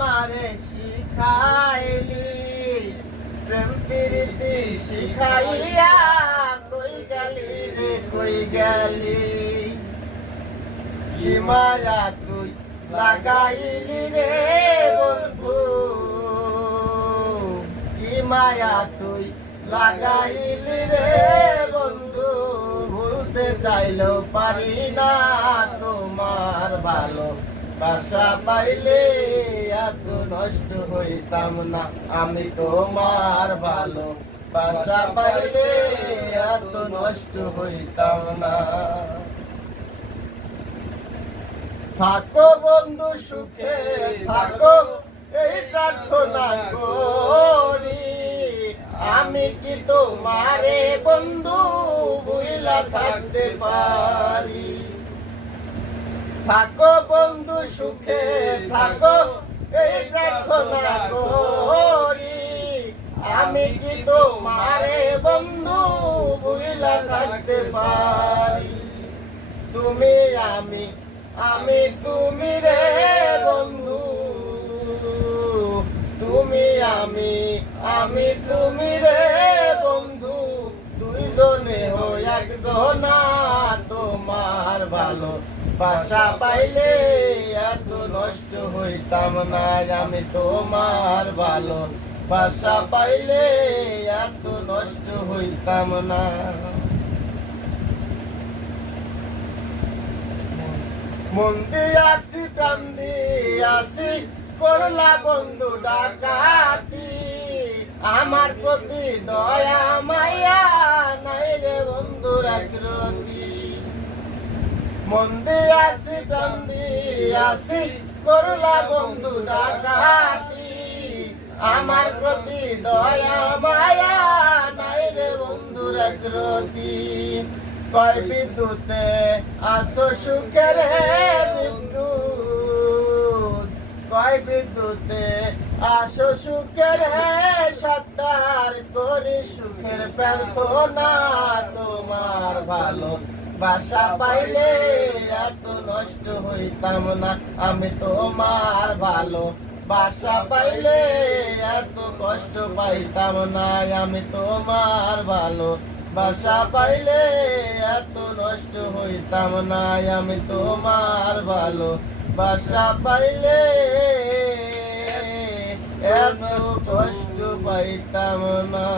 আমারে শিখাইলি প্রেম প্রীতি শিখাইয়া কই গেলি রে কই গেলি কি মায়া তুই লাগাইলি রে বন্ধু কি মায়া তুই লাগাইলি রে বন্ধু ভুলতে চাইলেও পারি না তোমার ভালো বাসা পাইলে এত নষ্ট হইতাম না আমি তোমার ভালো বাসা পাইলে এত নষ্ট হইতাম না থাকো বন্ধু সুখে থাকো এই প্রার্থনা করি আমি কি তোমারে বন্ধু ভুইলা থাকতে পারি থাকো বন্ধু সুখে থাকো এই প্রার্থনা করি আমি কি তোমারে বন্ধু ভুইলা থাকতে পারি তুমি আমি তুমি রে বন্ধু তুমি আমি তুমি রে বন্ধু দুইজনে হই একজনা তোমার ভালো বাসা পাইলে এত নষ্ট হইতাম না আমি তোমার ভালো বাসা পাইলে এত নষ্ট হইতাম না মন দিয়াছি প্রাণ দিয়াছি করলা বন্ধু ডাকাতি আমার প্রতি দয়া মায়া নাই রে বন্ধু রাখরতি মন দিয়াছি প্রাণ দিয়াছি করলা বন্ধু ডাকাতি আমার প্রতি দয়া মায়া নাই রে বন্ধু রাখরতি কয় বিদ্যুতে আসো সুখের বিদ্যুৎ কয় বিদ্যুতে আসো সুখের সত্তার করি সুখের প্রার্থনা তোমার ভালো বাসা পাইলে এত নষ্ট হইতাম না আমি তোমার ভালো বাসা পাইলে এত কষ্ট পাইতাম না আমি তোমার ভালো বাসা পাইলে এত নষ্ট হইতাম না আমি তোমার ভালো বাসা পাইলে এত কষ্ট পাইতাম না।